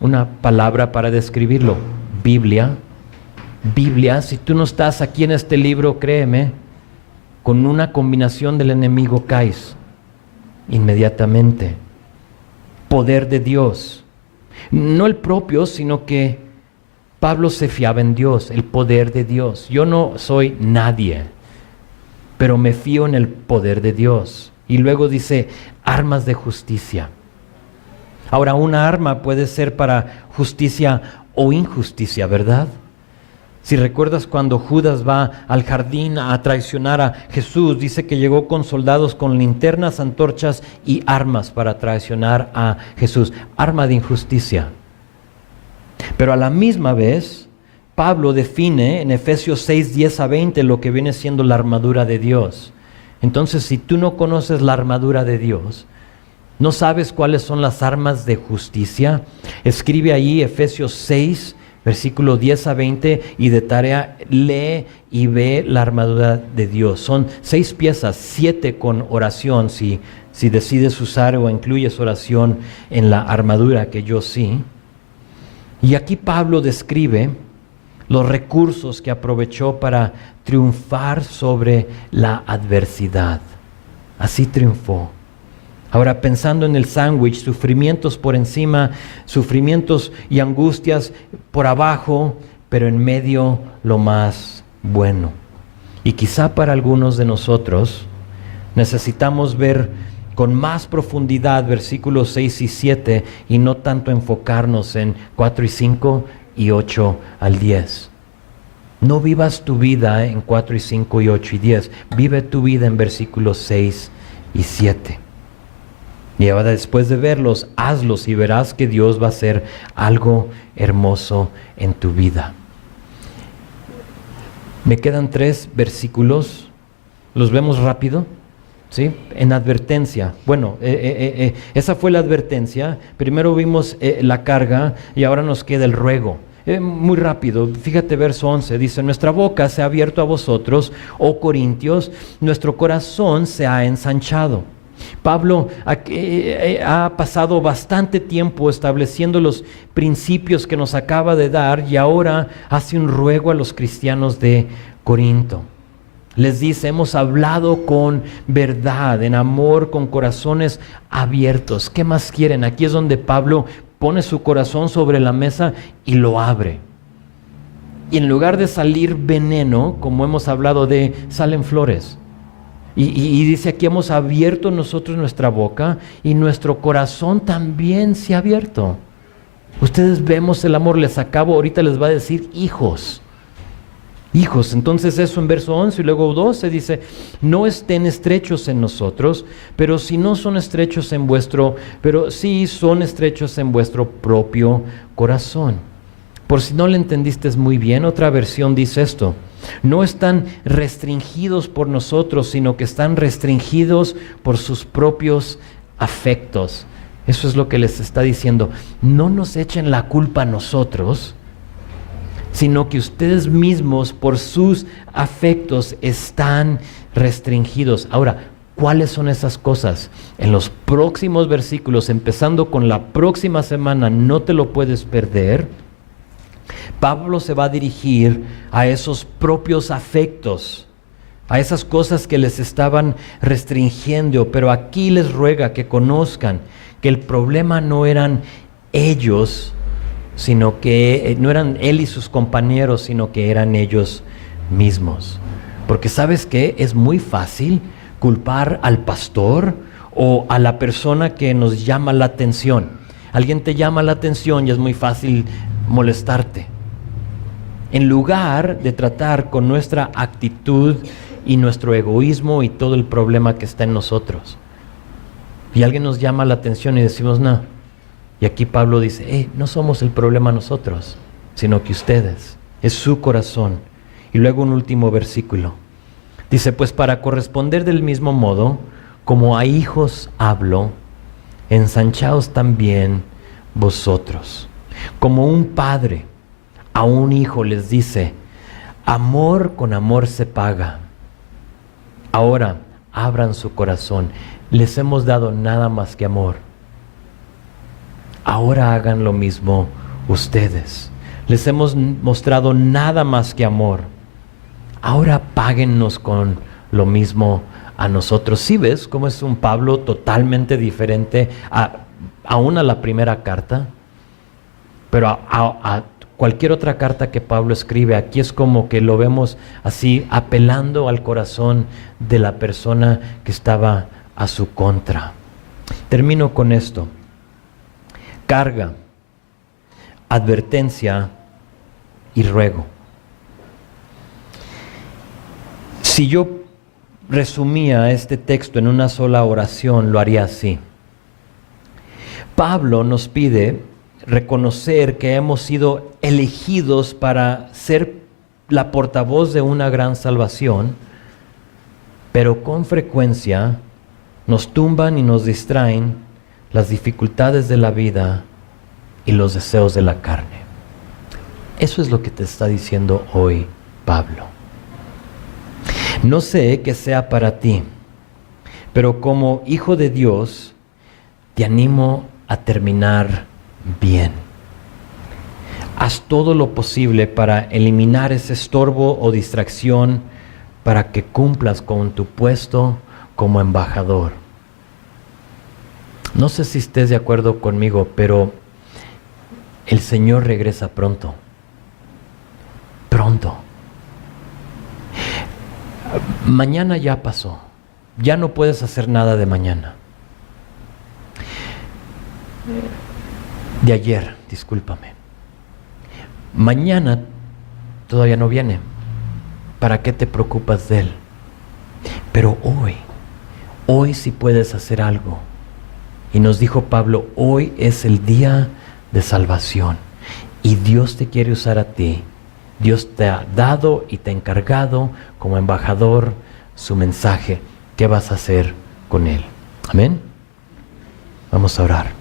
Una palabra para describirlo. Biblia. Biblia, si tú no estás aquí en este libro, créeme, con una combinación del enemigo caes inmediatamente. Poder de Dios. No el propio, sino que Pablo se fiaba en Dios, el poder de Dios. Yo no soy nadie, pero me fío en el poder de Dios. Y luego dice, armas de justicia. Ahora, una arma puede ser para justicia o injusticia, ¿verdad? Si recuerdas cuando Judas va al jardín a traicionar a Jesús, dice que llegó con soldados con linternas, antorchas y armas para traicionar a Jesús. Arma de injusticia. Pero a la misma vez, Pablo define en Efesios 6:10-20 lo que viene siendo la armadura de Dios. Entonces, si tú no conoces la armadura de Dios, no sabes cuáles son las armas de justicia, escribe ahí Efesios 6, versículo 10-20, y de tarea lee y ve la armadura de Dios. Son 6 piezas, 7 con oración, si decides usar o incluyes oración en la armadura, que yo sí. Y aquí Pablo describe los recursos que aprovechó para triunfar sobre la adversidad. Así triunfó. Ahora, pensando en el sándwich, sufrimientos por encima, sufrimientos y angustias por abajo, pero en medio lo más bueno. Y quizá para algunos de nosotros necesitamos ver con más profundidad versículos 6 y 7 y no tanto enfocarnos en 4 y 5 y 8 al 10. No vivas tu vida en 4 y 5 y 8 y 10. Vive tu vida en versículos 6 y 7. Y ahora, después de verlos, hazlos y verás que Dios va a hacer algo hermoso en tu vida. Me quedan 3 versículos. ¿Los vemos rápido? ¿Sí? En advertencia. Bueno, esa fue la advertencia. Primero vimos la carga y ahora nos queda el ruego. Muy rápido, fíjate verso 11, dice, nuestra boca se ha abierto a vosotros, oh Corintios, nuestro corazón se ha ensanchado. Pablo ha pasado bastante tiempo estableciendo los principios que nos acaba de dar y ahora hace un ruego a los cristianos de Corinto. Les dice, hemos hablado con verdad, en amor, con corazones abiertos. ¿Qué más quieren? Aquí es donde Pablo pone su corazón sobre la mesa y lo abre. Y en lugar de salir veneno, como hemos hablado salen flores. Y dice aquí, hemos abierto nosotros nuestra boca y nuestro corazón también se ha abierto. Ustedes vemos el amor, ahorita les va a decir hijos. Hijos, entonces eso en verso 11 y luego 12 dice, no estén estrechos en nosotros, pero sí son estrechos en vuestro propio corazón. Por si no lo entendiste muy bien, otra versión dice esto, No están restringidos por nosotros, sino que están restringidos por sus propios afectos. Eso es lo que les está diciendo. No nos echen la culpa a nosotros, sino que ustedes mismos por sus afectos están restringidos. Ahora, ¿cuáles son esas cosas? En los próximos versículos, empezando con la próxima semana, no te lo puedes perder. Pablo se va a dirigir a esos propios afectos, a esas cosas que les estaban restringiendo, pero aquí les ruega que conozcan que el problema no eran ellos, sino que no eran él y sus compañeros, sino que eran ellos mismos. Porque ¿sabes qué? Es muy fácil culpar al pastor o a la persona que nos llama la atención. Alguien te llama la atención y es muy fácil molestarte. En lugar de tratar con nuestra actitud y nuestro egoísmo y todo el problema que está en nosotros. Y alguien nos llama la atención y decimos no. Y aquí Pablo dice, no somos el problema nosotros, sino que ustedes. Es su corazón. Y luego un último versículo. Dice, pues para corresponder del mismo modo, como a hijos hablo, ensanchaos también vosotros. Como un padre a un hijo les dice, amor con amor se paga. Ahora, abran su corazón. Les hemos dado nada más que amor. Ahora hagan lo mismo ustedes. Les hemos mostrado nada más que amor. Ahora páguennos con lo mismo a nosotros. ¿Sí ves cómo es un Pablo totalmente diferente aún a la primera carta? Pero a cualquier otra carta que Pablo escribe, aquí es como que lo vemos así, apelando al corazón de la persona que estaba a su contra. Termino con esto. Carga, advertencia y ruego. Si yo resumía este texto en una sola oración, lo haría así. Pablo nos pide reconocer que hemos sido elegidos para ser la portavoz de una gran salvación, pero con frecuencia nos tumban y nos distraen las dificultades de la vida y los deseos de la carne. Eso es lo que te está diciendo hoy Pablo. No sé qué sea para ti, pero como hijo de Dios, te animo a terminar bien. Haz todo lo posible para eliminar ese estorbo o distracción para que cumplas con tu puesto como embajador. No sé si estés de acuerdo conmigo, pero el Señor regresa pronto. Pronto. Mañana ya pasó. Ya no puedes hacer nada de mañana. De ayer, discúlpame. Mañana todavía no viene. ¿Para qué te preocupas de él? Pero hoy sí puedes hacer algo. Y nos dijo Pablo, hoy es el día de salvación. Y Dios te quiere usar a ti. Dios te ha dado y te ha encargado como embajador su mensaje. ¿Qué vas a hacer con él? Amén. Vamos a orar.